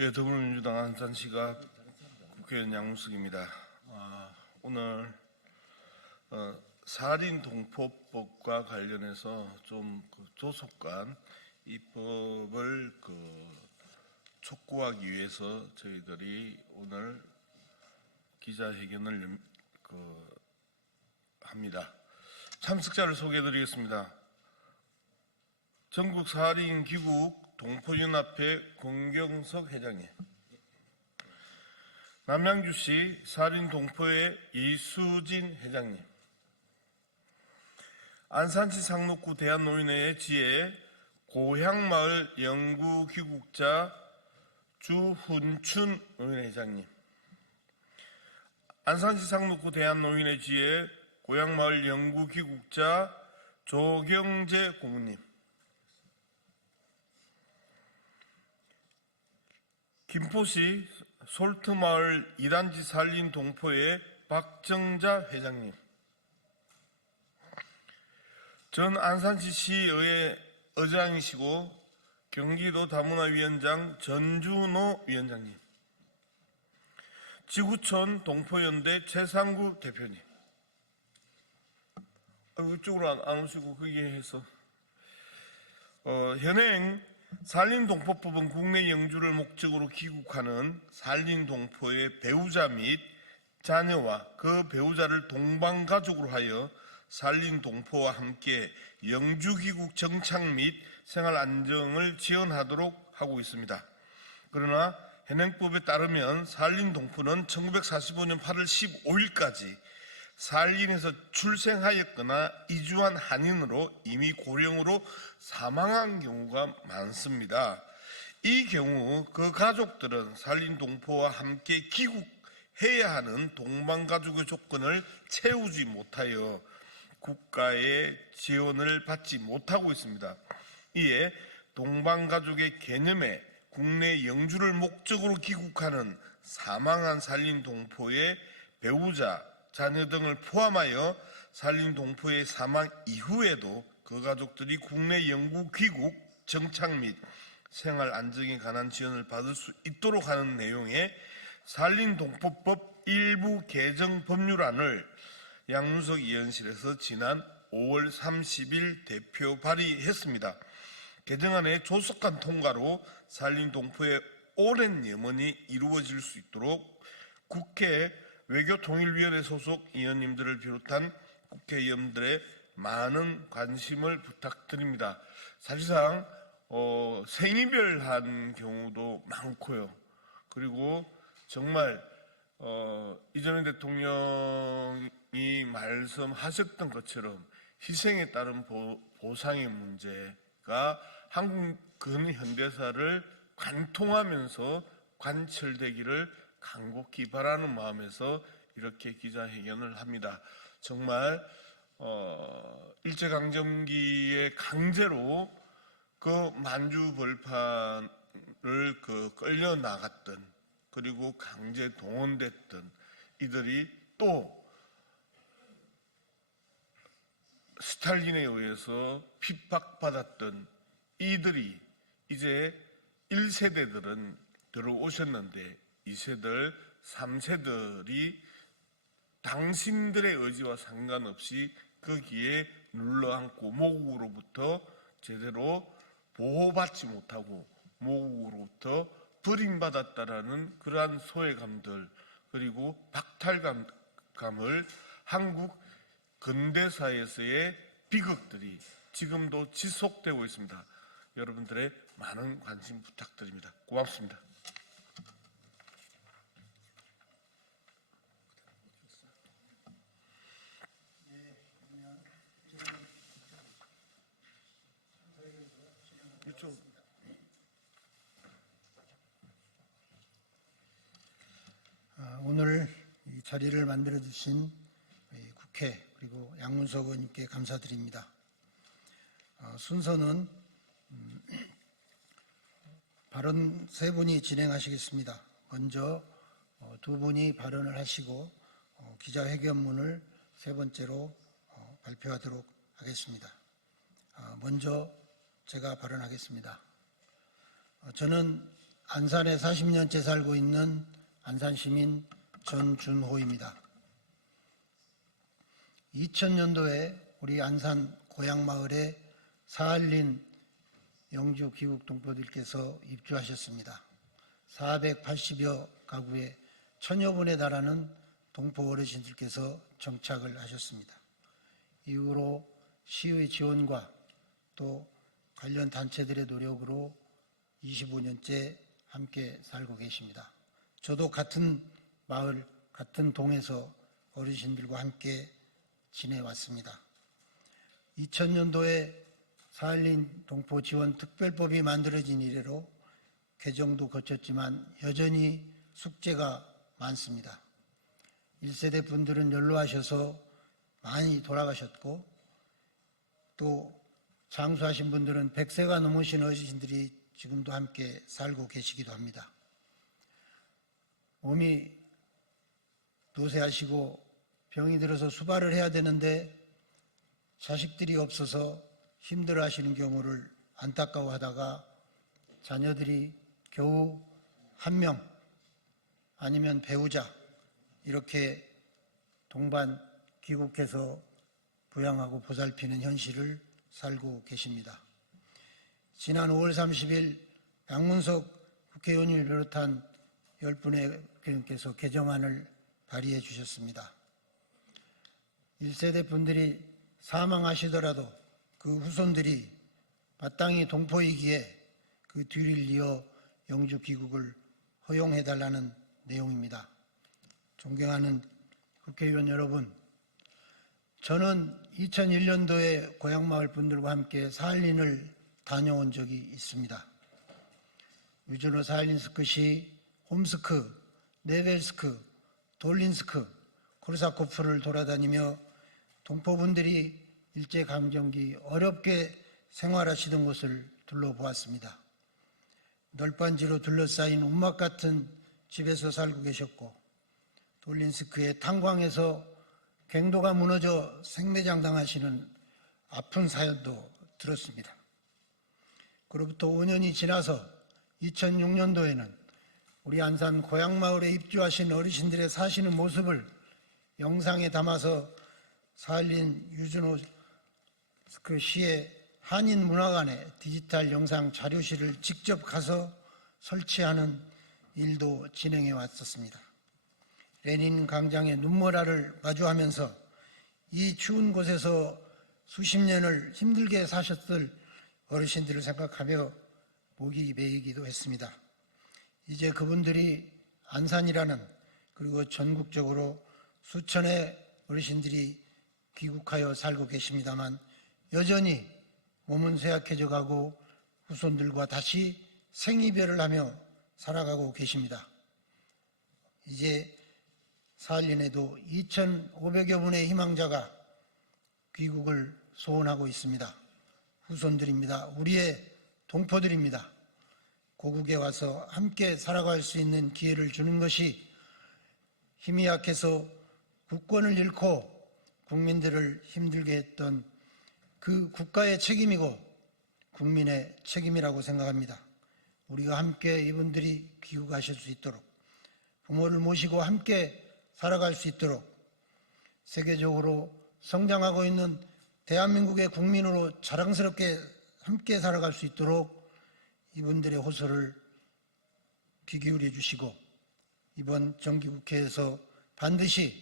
예, 더불어민주당 안산시가 국회의원 양문석입니다. 오늘 살인동포법과 관련해서 좀 조속한 입법을 촉구하기 위해서 저희들이 오늘 기자회견을 합니다. 참석자를 소개해드리겠습니다. 전국 살인기국 동포연합회 권경석 회장님, 남양주시 살인동포회 이수진 회장님, 안산시 상록구 대한노인회의 지혜 고향마을 연구기국자 주훈춘 노인회장님, 안산시 상록구 대한노인회 지혜 고향마을 연구기국자 조경재 고문님, 김포시 솔트마을 2단지 살린동포의 박정자 회장님, 전 안산시 시의회 의장이시고 경기도 다문화위원장 전준호 위원장님, 지구촌 동포연대 최상구 대표님, 이쪽으로 안 오시고 거기에 해서 현행 살린동포법은 국내 영주를 목적으로 귀국하는 살린동포의 배우자 및 자녀와 그 배우자를 동반가족으로 하여 살린동포와 함께 영주귀국 정착 및 생활 안정을 지원하도록 하고 있습니다. 그러나 현행법에 따르면 살린동포는 1945년 8월 15일까지 살린에서 출생하였거나 이주한 한인으로 이미 고령으로 사망한 경우가 많습니다. 이 경우 그 가족들은 살린동포와 함께 귀국해야 하는 동반가족의 조건을 채우지 못하여 국가의 지원을 받지 못하고 있습니다. 이에 동반가족의 개념에 국내 영주를 목적으로 귀국하는 사망한 살린동포의 배우자, 자녀 등을 포함하여 살린동포의 사망 이후에도 그 가족들이 국내 영구 귀국, 정착 및 생활 안정에 관한 지원을 받을 수 있도록 하는 내용의 살린동포법 일부 개정 법률안을 양문석 의원실에서 지난 5월 30일 대표 발의했습니다. 개정안의 조속한 통과로 살린동포의 오랜 염원이 이루어질 수 있도록 국회 외교통일위원회 소속 의원님들을 비롯한 국회의원들의 많은 관심을 부탁드립니다. 사실상 생이별한 경우도 많고요. 그리고 정말 이재명 대통령이 말씀하셨던 것처럼 희생에 따른 보상의 문제가 한국 근현대사를 관통하면서 관철되기를 간곡히 바라는 마음에서 이렇게 기자회견을 합니다. 정말 일제강점기에 강제로 그 만주 벌판을 끌려 나갔던, 그리고 강제 동원됐던 이들이 또 스탈린에 의해서 핍박받았던 이들이 이제 1세대들은 들어오셨는데 2세들, 3세들이 당신들의 의지와 상관없이 거기에 눌러앉고 모국으로부터 제대로 보호받지 못하고 모국으로부터 버림받았다라는 그러한 소외감들, 그리고 박탈감을 한국 근대사에서의 비극들이 지금도 지속되고 있습니다. 여러분들의 많은 관심 부탁드립니다. 고맙습니다. 오늘 이 자리를 만들어주신 국회 그리고 양문석 의원님께 감사드립니다. 순서는 발언 세 분이 진행하시겠습니다. 먼저 두 분이 발언을 하시고 기자회견문을 세 번째로 발표하도록 하겠습니다. 먼저 제가 발언하겠습니다. 저는 안산에 40년째 살고 있는 안산시민 전준호입니다. 2000년도에 우리 안산 고향마을에 사할린 영주 귀국 동포들께서 입주하셨습니다. 480여 가구에 1000여 분에 달하는 동포 어르신들께서 정착을 하셨습니다. 이후로 시의 지원과 또 관련 단체들의 노력으로 25년째 함께 살고 계십니다. 저도 같은 마을, 같은 동에서 어르신들과 함께 지내왔습니다. 2000년도에 사할린 동포 지원 특별법이 만들어진 이래로 개정도 거쳤지만 여전히 숙제가 많습니다. 1세대 분들은 연로하셔서 많이 돌아가셨고 또 장수하신 분들은 100세가 넘으신 어르신들이 지금도 함께 살고 계시기도 합니다. 몸이 노쇠하시고 병이 들어서 수발을 해야 되는데 자식들이 없어서 힘들어하시는 경우를 안타까워하다가 자녀들이 겨우 한 명 아니면 배우자 이렇게 동반 귀국해서 부양하고 보살피는 현실을 살고 계십니다. 지난 5월 30일 양문석 국회의원을 비롯한 10분의 국회의원께서 개정안을 발의해 주셨습니다. 1세대 분들이 사망하시더라도 그 후손들이 마땅히 동포이기에 그 뒤를 이어 영주 귀국을 허용해달라는 내용입니다. 존경하는 국회의원 여러분, 저는 2001년도에 고향마을 분들과 함께 사할린을 다녀온 적이 있습니다. 유준호 사할린스크시, 홈스크, 네벨스크, 돌린스크, 코르사코프를 돌아다니며 동포분들이 일제강점기 어렵게 생활하시던 곳을 둘러보았습니다. 널빤지로 둘러싸인 움막 같은 집에서 살고 계셨고 돌린스크의 탄광에서 갱도가 무너져 생매장당하시는 아픈 사연도 들었습니다. 그로부터 5년이 지나서 2006년도에는 우리 안산 고향마을에 입주하신 어르신들의 사시는 모습을 영상에 담아서 사할린 유준호 그 시의 한인문화관에 디지털 영상 자료실을 직접 가서 설치하는 일도 진행해 왔었습니다. 레닌 광장의 눈물화를 마주하면서 이 추운 곳에서 수십 년을 힘들게 사셨을 어르신들을 생각하며 목이 메이기도 했습니다. 이제 그분들이 안산이라는 그리고 전국적으로 수천의 어르신들이 귀국하여 살고 계십니다만 여전히 몸은 쇠약해져 가고 후손들과 다시 생이별을 하며 살아가고 계십니다. 이제 사할린에도 2,500여 분의 희망자가 귀국을 소원하고 있습니다. 후손들입니다. 우리의 동포들입니다. 고국에 와서 함께 살아갈 수 있는 기회를 주는 것이 힘이 약해서 국권을 잃고 국민들을 힘들게 했던 그 국가의 책임이고 국민의 책임이라고 생각합니다. 우리가 함께 이분들이 귀국하실 수 있도록 부모를 모시고 함께 살아갈 수 있도록 세계적으로 성장하고 있는 대한민국의 국민으로 자랑스럽게 함께 살아갈 수 있도록 이분들의 호소를 귀 기울여 주시고 이번 정기국회에서 반드시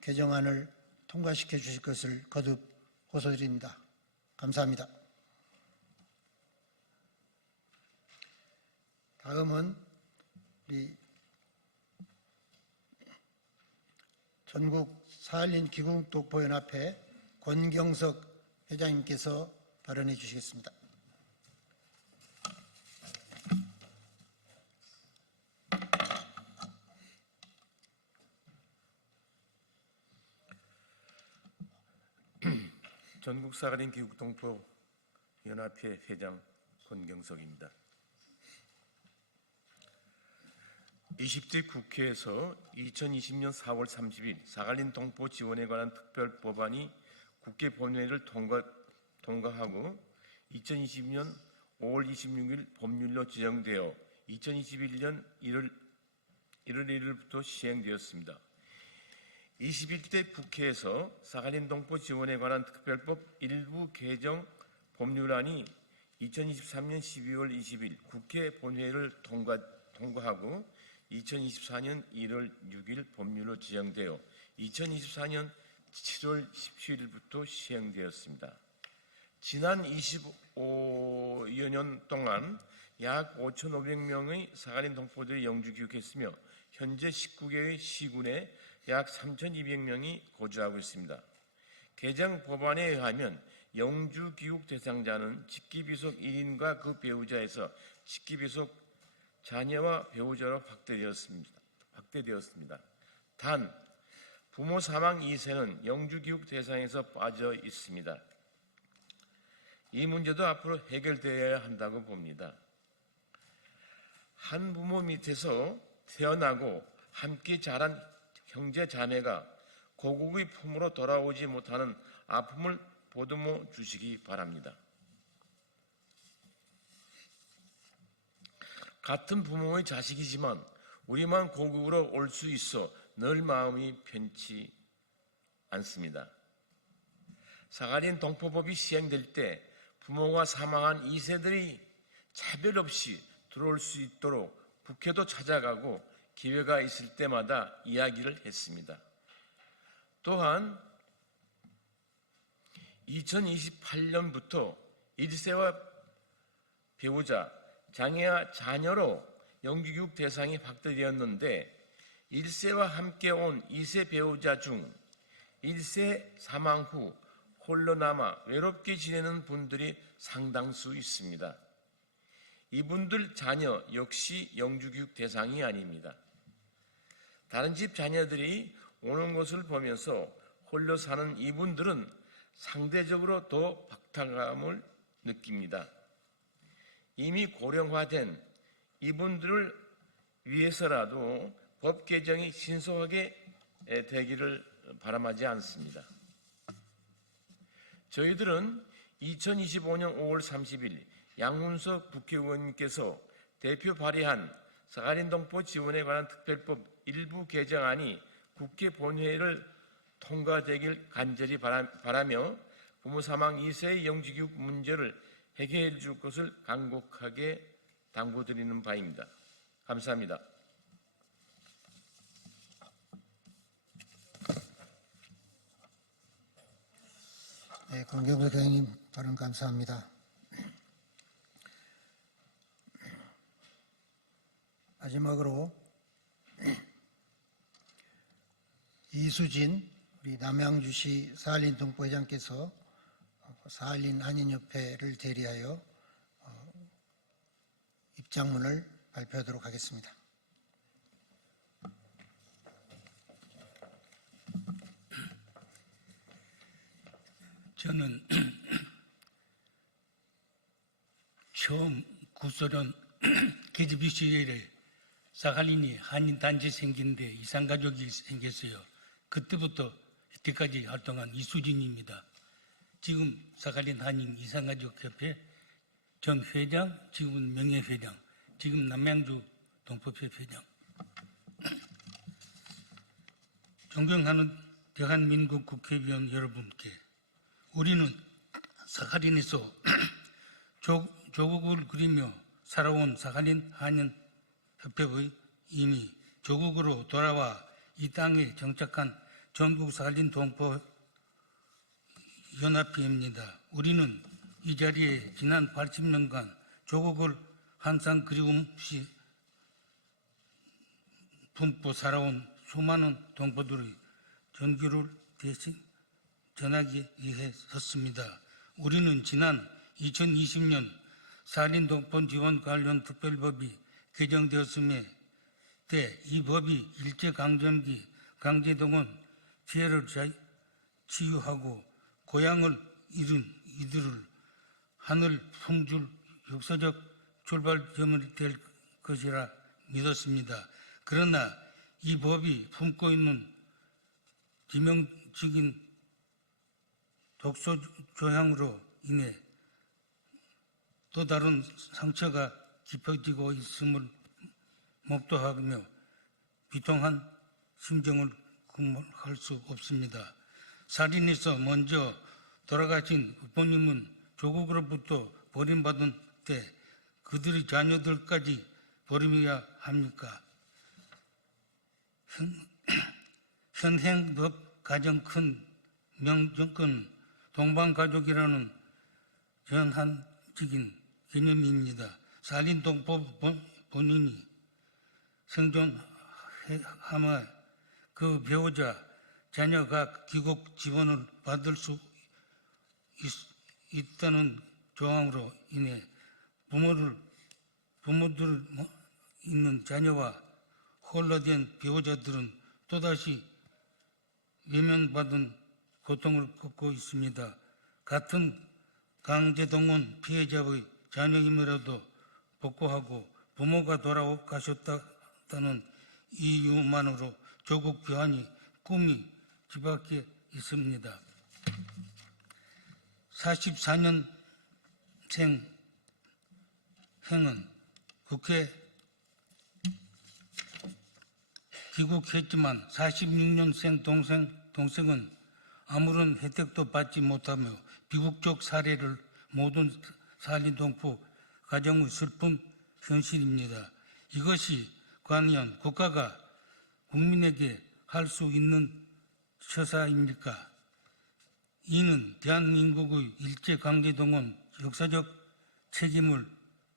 개정안을 통과시켜 주실 것을 거듭 호소드립니다. 감사합니다. 다음은 우리 전국 사할린 귀국동포연합회 권경석 회장님께서 발언해 주시겠습니다. 전국 사할린 귀국동포연합회 회장 권경석입니다. 20대 국회에서 2020년 4월 30일 사할린 동포 지원에 관한 특별법안이 국회 본회의를 통과하고 2020년 5월 26일 법률로 지정되어 2021년 1월 1일부터 시행되었습니다. 21대 국회에서 사할린 동포 지원에 관한 특별법 일부 개정 법률안이 2023년 12월 20일 국회 본회의를 통과하고 2024년 1월 6일 법률로 지정되어 2024년 7월 17일부터 시행되었습니다. 지난 25여 년 동안 약 5,500명의 사할린 동포들이 영주 귀국했으며 현재 19개의 시군에 약 3,200명이 거주하고 있습니다. 개정 법안에 의하면 영주 귀국 대상자는 직기비속 1인과 그 배우자에서 직기비속 자녀와 배우자로 확대되었습니다. 단 부모 사망 2세는 영주 귀국 대상에서 빠져 있습니다. 이 문제도 앞으로 해결되어야 한다고 봅니다. 한 부모 밑에서 태어나고 함께 자란 형제 자매가 고국의 품으로 돌아오지 못하는 아픔을 보듬어 주시기 바랍니다. 같은 부모의 자식이지만 우리만 고국으로 올 수 있어 늘 마음이 편치 않습니다. 사할린 동포법이 시행될 때 부모가 사망한 2세들이 차별 없이 들어올 수 있도록 국회도 찾아가고 기회가 있을 때마다 이야기를 했습니다. 또한 2028년부터 1세와 배우자, 장애와 자녀로 영주교육 대상이 확대되었는데 1세와 함께 온 2세 배우자 중 1세 사망 후 홀로 남아 외롭게 지내는 분들이 상당수 있습니다. 이분들 자녀 역시 영주교육 대상이 아닙니다. 다른 집 자녀들이 오는 것을 보면서 홀로 사는 이분들은 상대적으로 더 박탈감을 느낍니다. 이미 고령화된 이분들을 위해서라도 법 개정이 신속하게 되기를 바람하지 않습니다. 저희들은 2025년 5월 30일 양문석 국회의원님께서 대표 발의한 사할린 동포 지원에 관한 특별법 일부 개정안이 국회 본회의를 통과되길 간절히 바라며 부모 사망 2세의 영주교육 문제를 해결해 줄 것을 간곡하게 당부드리는 바입니다. 감사합니다. 네, 권경석 의원님 발언 감사합니다. 마지막으로 이수진 우리 남양주시 사할린 동포회장께서 사할린 한인협회를 대리하여 입장문을 발표하도록 하겠습니다. 저는 처음 구소련 계집이 시절에 사할린이 한인 단체 생긴데 이산가족이 생겼어요. 그때부터 이때까지 활동한 이수진입니다. 지금 사할린 한인 이산가족협회 전 회장, 지금은 명예회장, 지금 남양주 동포협회 회장. 존경하는 대한민국 국회의원 여러분께 우리는 사할린에서 조국을 그리며 살아온 사할린 한인협회의 이미 조국으로 돌아와 이 땅에 정착한 전국 사할린 동포 연합회입니다. 우리는 이 자리에 지난 80년간 조국을 항상 그리움없이 품고 살아온 수많은 동포들의 전기를 대신 전하기 위해 섰습니다. 우리는 지난 2020년 사할린 동포 지원 관련 특별법이 개정되었음에 때 이 법이 일제강점기 강제동원 피해를 치유하고 고향을 잃은 이들을 하늘 품줄 역사적 출발점이 될 것이라 믿었습니다. 그러나 이 법이 품고 있는 지명적인 독소 조항으로 인해 또 다른 상처가 깊어지고 있음을 목도하며 비통한 심정을 금할 수 없습니다. 살인에서 먼저 돌아가신 부모님은 조국으로부터 버림받은 때 그들의 자녀들까지 버림해야 합니까? 현행법 가장 큰 명정권 동방가족이라는 전한적인 개념입니다. 살인동법 본인이 생존하며 그 배우자, 자녀가 귀국 지원을 받을 수 있다는 조항으로 인해 부모들 있는 자녀와 홀로 된 배우자들은 또다시 외면받은 고통을 겪고 있습니다. 같은 강제동원 피해자의 자녀임이라도 복구하고 부모가 돌아가셨다는 이유만으로 조국 교환이 꿈이 뒤바뀌어 있습니다. 44년생 행은 국회 귀국했지만 46년생 동생은 아무런 혜택도 받지 못하며 비국적 사례를 모든 살인동포 가정의 슬픈 현실입니다. 이것이 과연 국가가 국민에게 할 수 있는 처사입니까? 이는 대한민국의 일제강제동원 역사적 책임을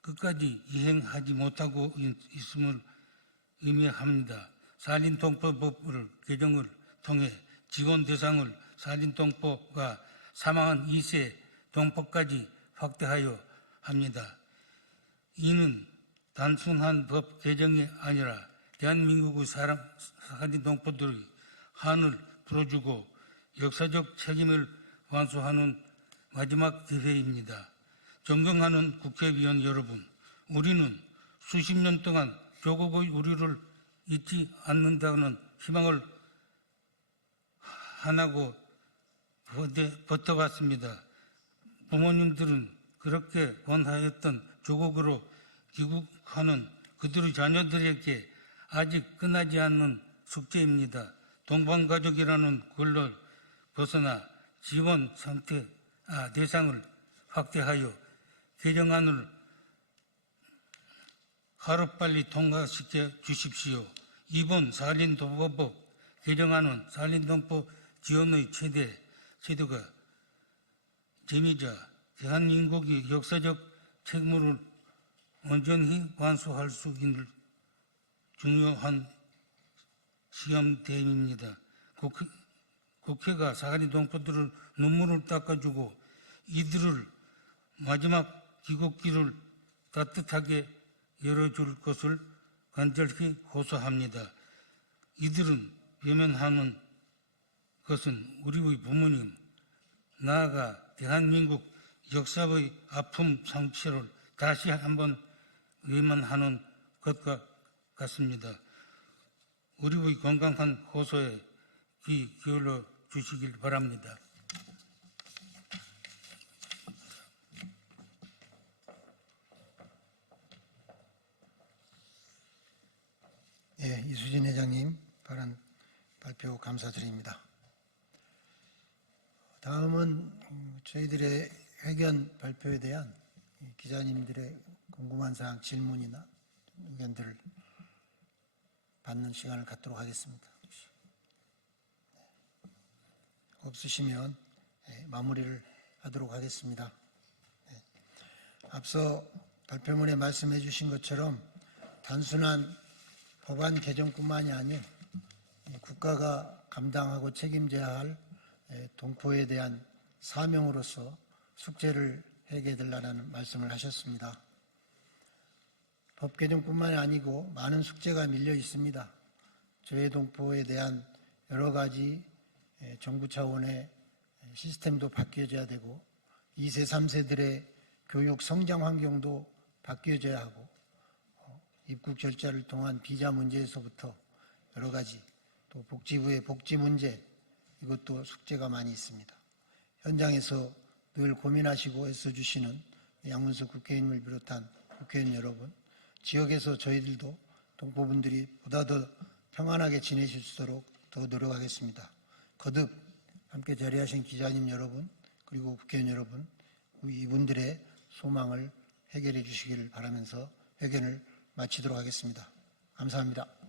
끝까지 이행하지 못하고 있음을 의미합니다. 살인동포법을 개정을 통해 지원 대상을 살인동포가 사망한 2세 동포까지 확대하여 합니다. 이는 단순한 법 개정이 아니라 대한민국의 살인동포들의 한을 풀어주고 역사적 책임을 완수하는 마지막 기회입니다. 존경하는 국회의원 여러분, 우리는 수십 년 동안 조국의 우리를 잊지 않는다는 희망을 하나고 버텨왔습니다. 부모님들은 그렇게 원하였던 조국으로 귀국하는 그들의 자녀들에게 아직 끝나지 않는 숙제입니다. 동방가족이라는 굴을 벗어나 지원 대상을 확대하여 개정안을 하루빨리 통과시켜 주십시오. 이번 살인동포법 개정안은 살인동포 지원의 제도가 재미자 대한민국이 역사적 책무를 온전히 완수할 수 있는 중요한 시험대입니다. 국회가 살인동포들을 눈물을 닦아주고 이들을 마지막 귀국길을 따뜻하게 열어줄 것을 간절히 호소합니다. 이들은 외면하는 것은 우리의 부모님, 나아가 대한민국 역사의 아픔 상처를 다시 한번 외면하는 것과 같습니다. 우리의 건강한 호소에 귀 기울여 주시길 바랍니다. 예, 이수진 회장님 발언 발표 감사드립니다. 다음은 저희들의 회견 발표에 대한 기자님들의 궁금한 사항, 질문이나 의견들을 받는 시간을 갖도록 하겠습니다. 없으시면 마무리를 하도록 하겠습니다. 앞서 발표문에 말씀해 주신 것처럼 단순한 법안 개정뿐만이 아닌 국가가 감당하고 책임져야 할 동포에 대한 사명으로서 숙제를 해결해달라는 말씀을 하셨습니다. 법 개정뿐만이 아니고 많은 숙제가 밀려 있습니다. 저해 동포에 대한 여러 가지 정부 차원의 시스템도 바뀌어져야 되고 2세, 3세들의 교육 성장 환경도 바뀌어져야 하고 입국 절차를 통한 비자 문제에서부터 여러 가지 또 복지부의 복지 문제 이것도 숙제가 많이 있습니다. 현장에서 늘 고민하시고 애써주시는 양문석 국회의원을 비롯한 국회의원 여러분, 지역에서 저희들도 동포분들이 보다 더 평안하게 지내실 수 있도록 더 노력하겠습니다. 거듭 함께 자리하신 기자님 여러분 그리고 국회의원 여러분 이분들의 소망을 해결해 주시기를 바라면서 회견을 마치도록 하겠습니다. 감사합니다.